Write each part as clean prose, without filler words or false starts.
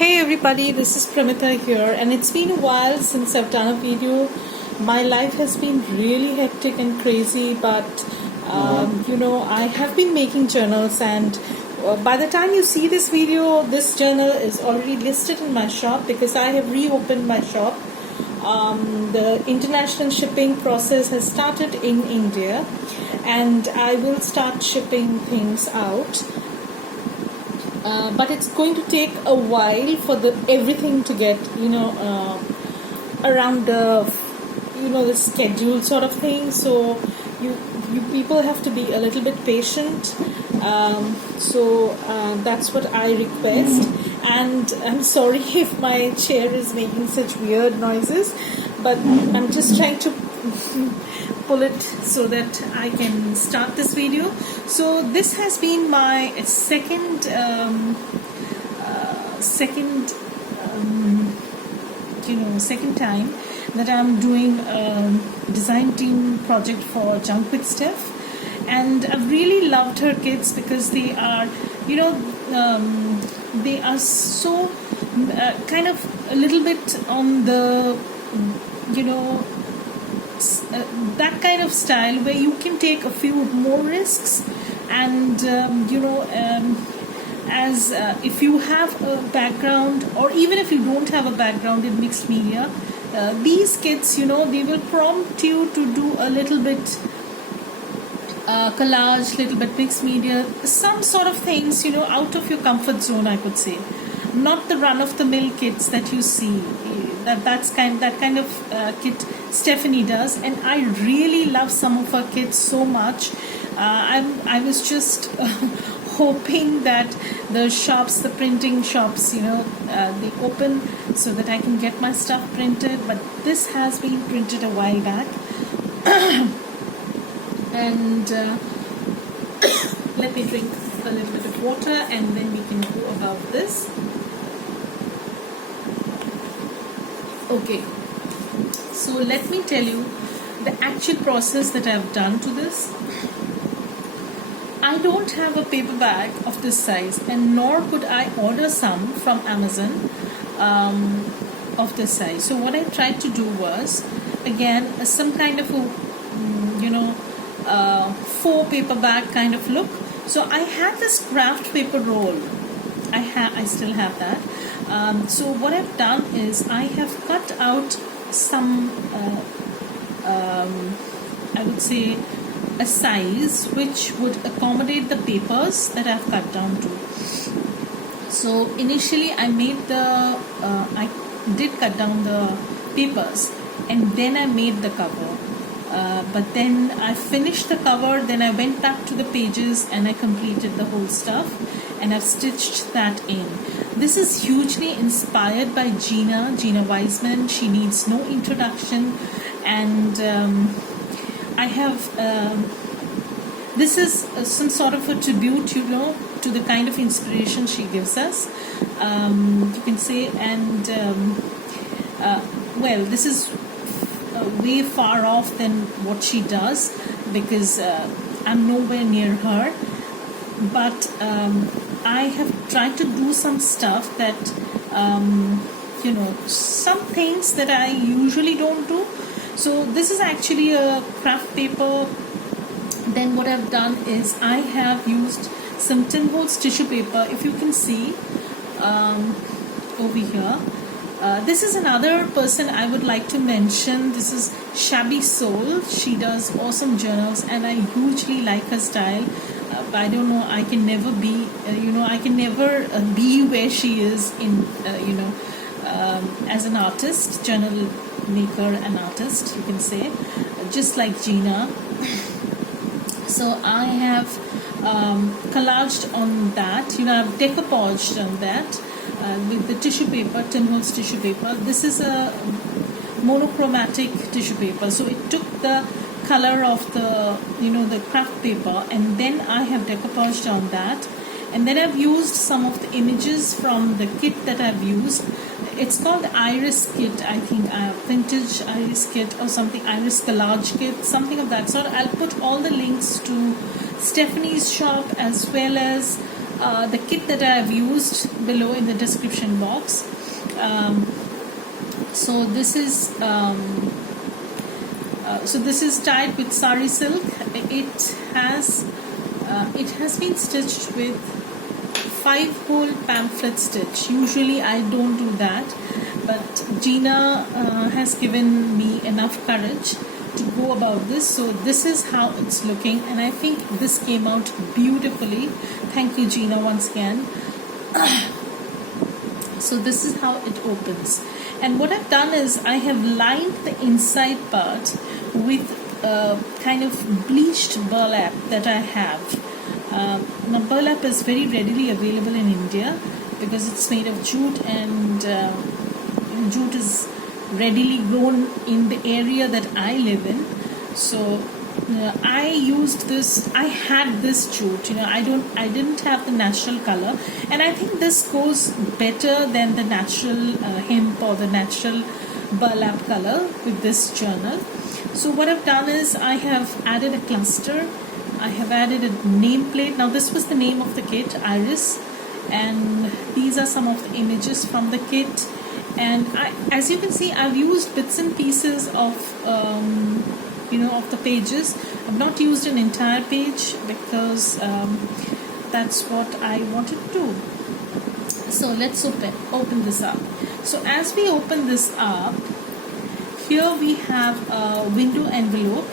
Hey everybody, this is Pramita here, and it's been a while since I've done a video. My life has been really hectic and crazy, but I have been making journals, and by the time you see this video, this journal is already listed in my shop because I have reopened my shop. The international shipping process has started in India, and I will start shipping things out. But it's going to take a while for everything to get around the schedule sort of thing. So you people have to be a little bit patient. That's what I request. And I'm sorry if my chair is making such weird noises, but I'm just trying to pull it so that I can start this video. So this has been my second time that I'm doing a design team project for Junk with Steph, and I've really loved her kits because they are they are so kind of a little bit on the that kind of style where you can take a few more risks, and if you have a background, or even if you don't have a background in mixed media, these kits they will prompt you to do a little bit collage, little bit mixed media, some sort of things out of your comfort zone, I could say. Not the run-of-the-mill kits that you see. That kind of kit Stephanie does, and I really love some of her kits so much. I was just hoping that the shops, the printing shops, they open so that I can get my stuff printed. But this has been printed a while back, and let me drink a little bit of water, and then we can go about this. Okay, so let me tell you the actual process that I've done to this. I don't have a paper bag of this size, and nor could I order some from Amazon of this size. So what I tried to do was, again, some kind of a faux paper bag kind of look. So I had this craft paper roll. I still have that. So what I've done is I have cut out some I would say a size which would accommodate the papers that I've cut down to. So initially I did cut down the papers, and then I made the cover. But then I finished the cover, then I went back to the pages and I completed the whole stuff, and I've stitched that in. This is hugely inspired by Gina Wiseman. She needs no introduction, and I have this is some sort of a tribute to the kind of inspiration she gives us, you can say. And well, this is way far off than what she does, because I'm nowhere near her, but I have tried to do some stuff that some things that I usually don't do. So this is actually a craft paper. Then what I've done is I have used some Tim Holtz tissue paper, if you can see over here. This is another person I would like to mention. This is Shabby Soul. She does awesome journals, and I hugely like her style. I don't know, I can never be where she is in as an artist, journal maker and artist, you can say, just like Gina. So I have collaged on that, I've decoupaged on that with the tissue paper, Tim Holtz tissue paper. This is a monochromatic tissue paper, so it took the color of the the craft paper, and then I have decoupaged on that. And then I've used some of the images from the kit that I've used. It's called Iris Kit, I think, vintage Iris Kit or something, Iris Collage Kit, something of that sort. I'll put all the links to Stephanie's shop as well as the kit that I have used below in the description box. So this is tied with sari silk. It has been stitched with 5-hole pamphlet stitch. Usually I don't do that, but Gina has given me enough courage to go about this. So this is how it's looking, and I think this came out beautifully. Thank you, Gina, once again. So this is how it opens, and what I've done is I have lined the inside part with kind of bleached burlap that I have. Now burlap is very readily available in India because it's made of jute, and jute is readily grown in the area that I live in. So I used this. I had this jute. I didn't have the natural color, and I think this goes better than the natural hemp or the natural burlap color with this journal. So what I've done is I have added a cluster. I have added a nameplate. Now this was the name of the kit, Iris, and these are some of the images from the kit. And as you can see, I've used bits and pieces of of the pages. I've not used an entire page because that's what I wanted to do. So let's open this up. So as we open this up, here we have a window envelope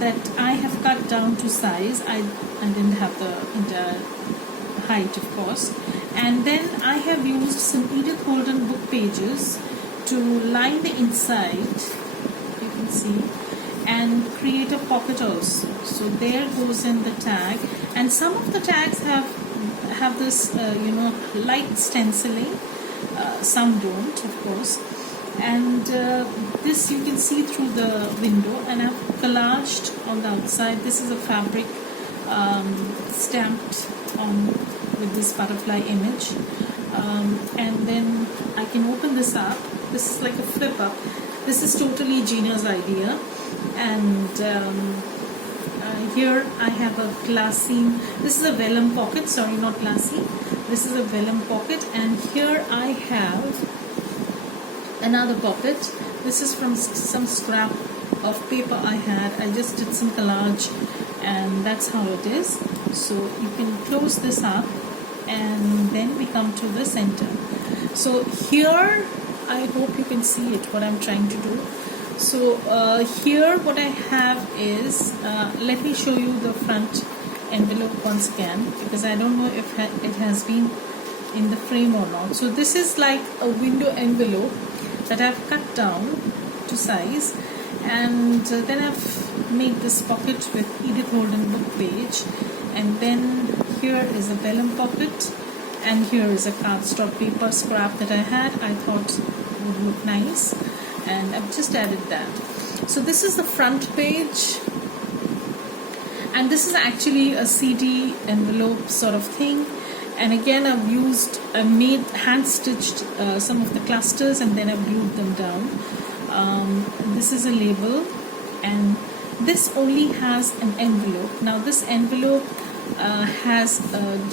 that I have cut down to size. I didn't have the entire height, of course. And then I have used some Edith Holden book pages to line the inside, you can see, and create a pocket also. So there goes in the tag, and some of the tags have this light stenciling, some don't, of course. And this you can see through the window, and I've collaged on the outside. This is a fabric stamped on with this butterfly image, and then I can open this up. This is like a flip up. This is totally Gina's idea, and here I have a glassine. This is a vellum pocket. Sorry, not glassine. This is a vellum pocket, and here I have another pocket. This is from some scrap of paper I had. I just did some collage, and that's how it is. So you can close this up, and then we come to the center. So here, I hope you can see it, what I'm trying to do. So here what I have is, let me show you the front envelope once again, because I don't know if it has been in the frame or not. So this is like a window envelope that I've cut down to size, and then I've made this pocket with Edith Holden book page, and then here is a vellum pocket, and here is a cardstock paper scrap that I had. I thought would look nice, and I've just added that. So this is the front page, and this is actually a CD envelope sort of thing. And again, I've made hand stitched some of the clusters, and then I've glued them down. This is a label, and this only has an envelope. Now this envelope has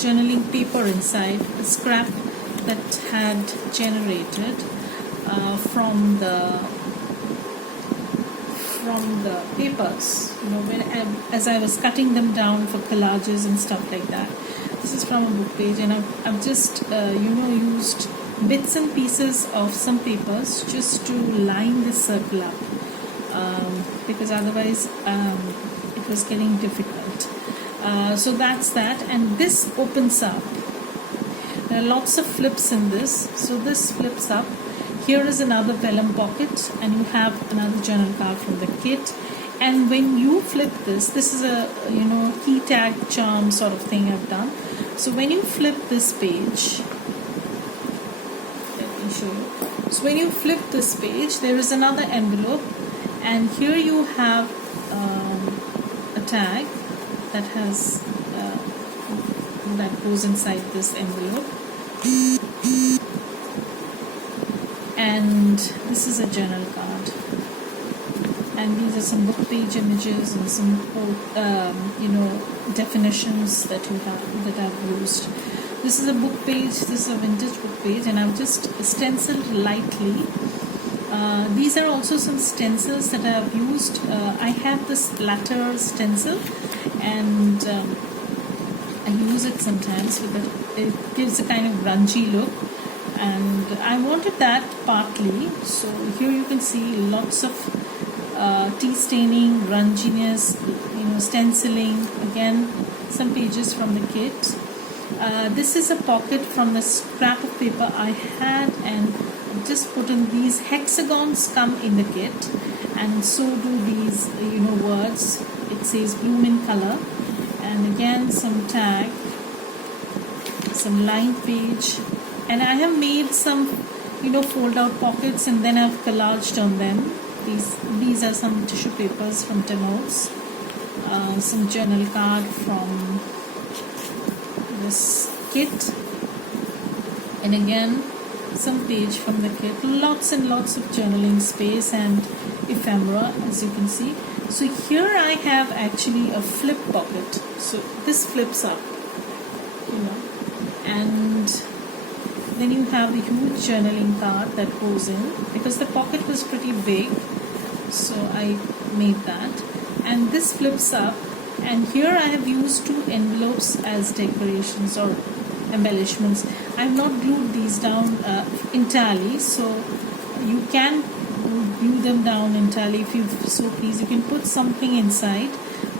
journaling paper inside, a scrap that had generated from the papers, as I was cutting them down for collages and stuff like that. This is from a book page, and I've just used bits and pieces of some papers just to line this circle up, because otherwise it was getting difficult. So that's that, and this opens up. There are lots of flips in this. So this flips up. Here is another vellum pocket, and you have another journal card from the kit. And when you flip this is a key tag charm sort of thing I've done. So when you flip this page, let me show you. So when you flip this page, there is another envelope, and here you have a tag that has that goes inside this envelope. And this is a journal card, and these are some book page images and some definitions that I've used. This is a book page, this is a vintage book page, and I've just stenciled lightly. These are also some stencils that I have used. I have this splatter stencil, and I use it sometimes because it gives a kind of grungy look, and I wanted that partly. So here you can see lots of tea staining, grunginess, stenciling. Again, some pages from the kit. This is a pocket from the scrap of paper I had, and just put in these hexagons come in the kit, and so do these words. It says bloom in color, and again some tag, some line page, and I have made some fold out pockets, and then I've collaged on them. These are some tissue papers from Timos, some journal card from this kit, and again some page from the kit. Lots and lots of journaling space and ephemera, as you can see. So here I have actually a flip pocket, so this flips up, and then you have a huge journaling card that goes in, because the pocket was pretty big, so I made that. And this flips up, and here I have used 2 envelopes as decorations or embellishments. I have not glued these down entirely, so you can glue them down entirely if you so please. You can put something inside.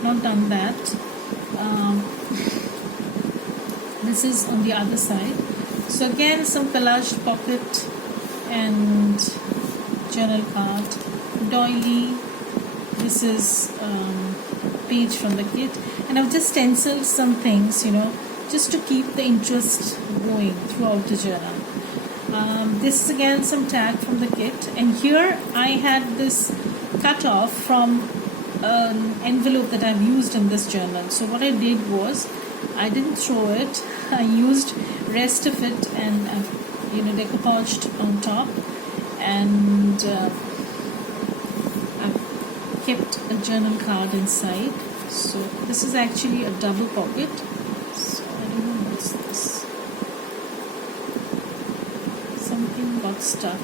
Not done that. This is on the other side. So again, some collaged pocket and journal card, doily. This is page from the kit, and I've just stenciled some things, just to keep the interest going throughout the journal. This is again some tag from the kit, and here I had this cut off from an envelope that I've used in this journal. So what I did was, I didn't throw it. I used rest of it, and I've decoupaged on top, and I've kept a journal card inside. So this is actually a double pocket. So I don't know what's this. Something got stuck.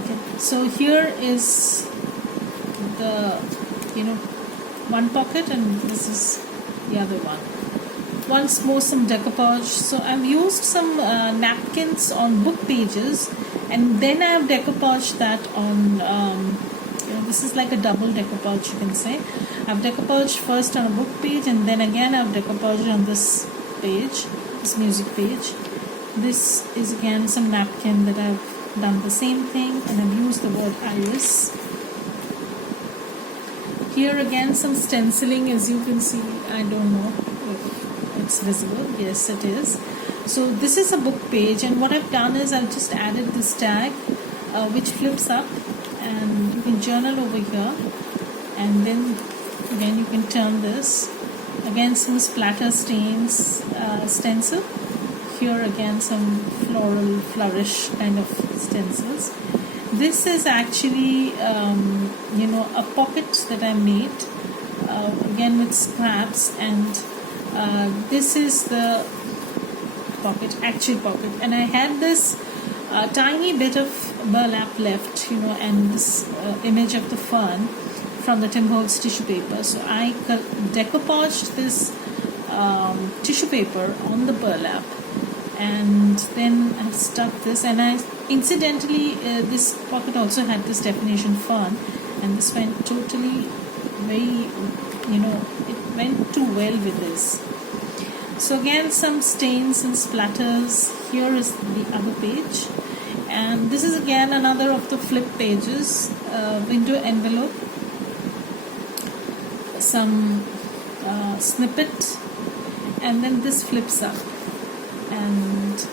Okay, so here is the one pocket, and this is the other one. Once more, some decoupage. So I've used some napkins on book pages, and then I've decoupaged that on this is like a double decoupage, you can say. I've decoupaged first on a book page, and then again I've decoupaged on this page, this music page. This is again some napkin that I've done the same thing, and I've used the word iris. Here again some stenciling, as you can see. I don't know if it's visible. Yes, it is. So this is a book page, and what I've done is I've just added this tag which flips up, and you can journal over here, and then again you can turn this. Again some splatter stains stencil. Here again some floral flourish kind of stencils. This is actually a pocket that I made again with scraps, and this is the actual pocket, and I had this tiny bit of burlap left, and this image of the fern from the Tim Holtz tissue paper. So I decoupaged this tissue paper on the burlap, and then I stuck this, and I incidentally this pocket also had this definition fern, and this went totally very, it went too well with this. So again some stains and splatters. Here is the other page, and this is again another of the flip pages, window envelope, some snippet, and then this flips up, and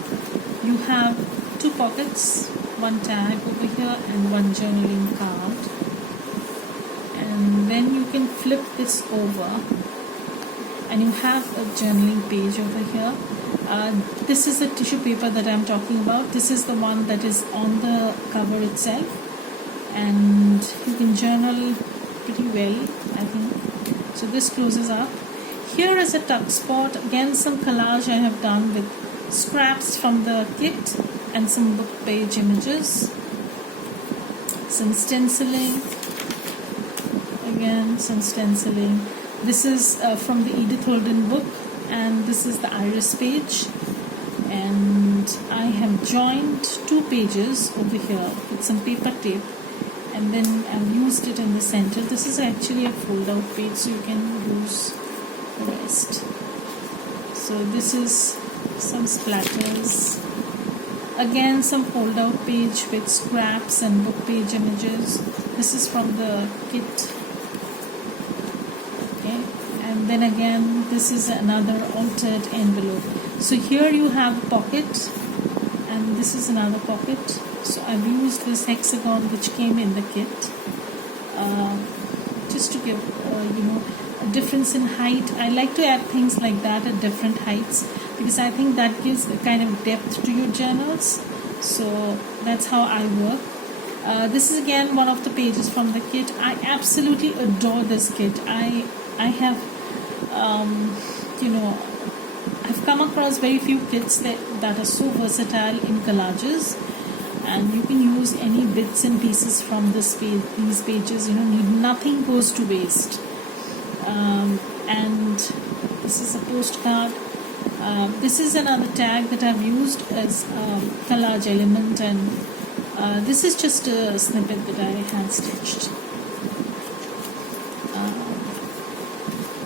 you have 2 pockets, one tag over here and one journaling card, and then you can flip this over, and you have a journaling page over here. This is the tissue paper that I'm talking about. This is the one that is on the cover itself, and you can journal pretty well, I think. So this closes up. here is a tuck spot. Again, some collage I have done with scraps from the kit and some book page images. Some stenciling. Again, some stenciling. This is from the Edith Holden book, and this is the iris page. And I have joined 2 pages over here with some paper tape, and then I've used it in the center. This is actually a fold out page, so you can use the rest. So this is some splatters. Again, some fold out page with scraps and book page images. This is from the kit. Okay, and then again, this is another altered envelope. So here you have a pocket, and this is another pocket. So I've used this hexagon which came in the kit, just to give a difference in height. I like to add things like that at different heights, because I think that gives a kind of depth to your journals. So that's how I work. This is again one of the pages from the kit. I absolutely adore this kit. I have I've come across very few kits that are so versatile in collages, and you can use any bits and pieces from these pages. Nothing goes to waste. And this is a postcard. This is another tag that I've used as collage element, and this is just a snippet that I hand stitched.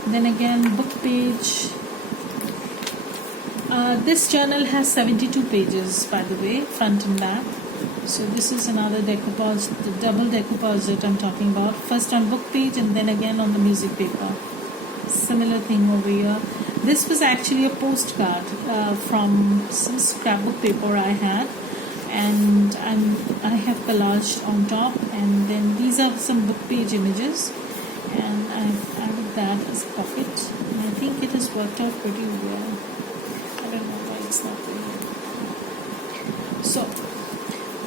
Then again, book page. This journal has 72 pages, by the way, front and back. So this is another decoupage, the double decoupage that I'm talking about. First on book page and then again on the music paper. Similar thing over here. This was actually a postcard from some scrapbook paper I had, and I have collaged on top, and then these are some book page images, and I've added that as a pocket, and I think it has worked out pretty well. I don't know why it's not there. So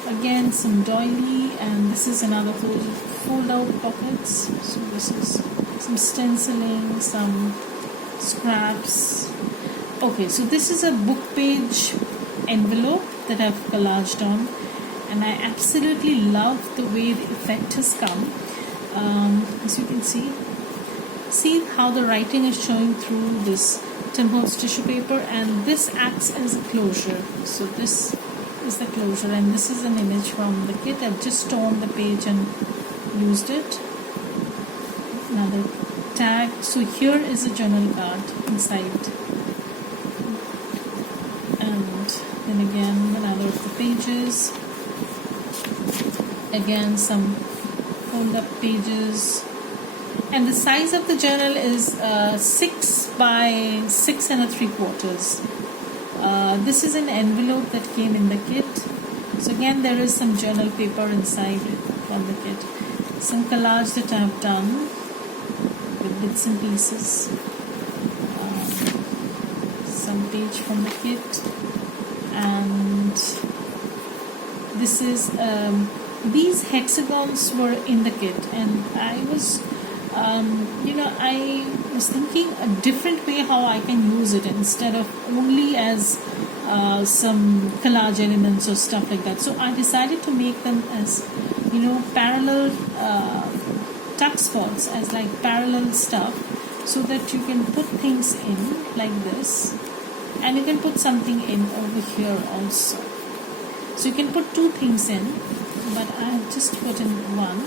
again, some doily, and this is another fold out pockets. So this is some stenciling, some scraps. Okay, so this is a book page envelope that I've collaged on, and I absolutely love the way the effect has come. As you can see how the writing is showing through this Tim Holtz tissue paper, and this acts as a closure. So this is the closure, and this is an image from the kit. I've just torn the page and used it. Another tag. So here is a journal card inside, and then again another of the pages. Again, some fold up pages, and the size of the journal is 6 by 6 3/4. This is an envelope that came in the kit. So again, there is some journal paper inside from the kit. Some collage that I have done with bits and pieces. Some page from the kit, and this is these hexagons were in the kit, and I was I was thinking a different way how I can use it instead of only as some collage elements or stuff like that. So I decided to make them as parallel tuck spots, as like parallel stuff, so that you can put things in like this, and you can put something in over here also. So you can put 2 things in, but I have just put in one.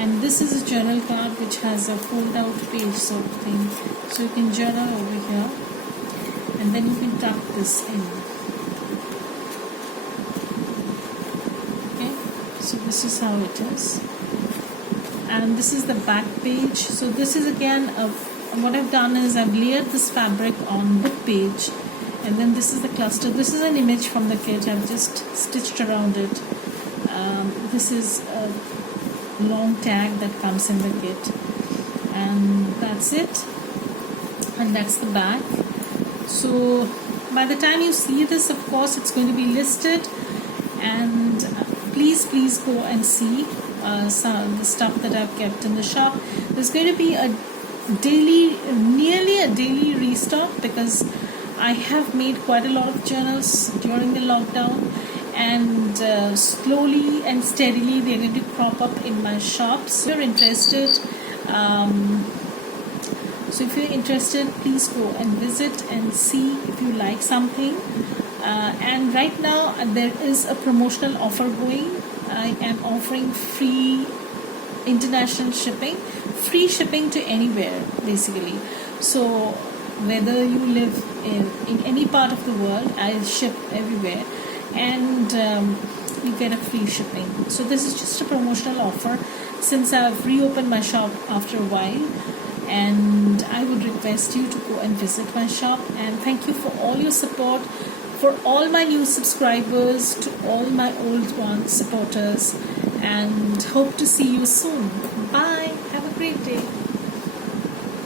And this is a journal card which has a fold out page sort of thing. So you can journal over here, and then you can tuck this in. Okay, so this is how it is. And this is the back page. So this is again what I've done is I've layered this fabric on book page, and then this is the cluster. This is an image from the kit. I've just stitched around it. This is a long tag that comes in the kit, and that's it, and that's the back. So by the time you see this, of course it's going to be listed, and please go and see some of the stuff that I've kept in the shop. There's going to be a nearly a daily restock, because I have made quite a lot of journals during the lockdown, and slowly and steadily they're going to crop up in my shop. So if you're interested, please go and visit and see if you like something. And right now there is a promotional offer going. I am offering free international shipping, free shipping to anywhere basically. So whether you live in any part of the world, I ship everywhere, and you get a free shipping. So this is just a promotional offer since I've reopened my shop after a while, and I would request you to go and visit my shop. And thank you for all your support, for all my new subscribers, to all my old ones supporters, and hope to see you soon. Bye. Have a great day.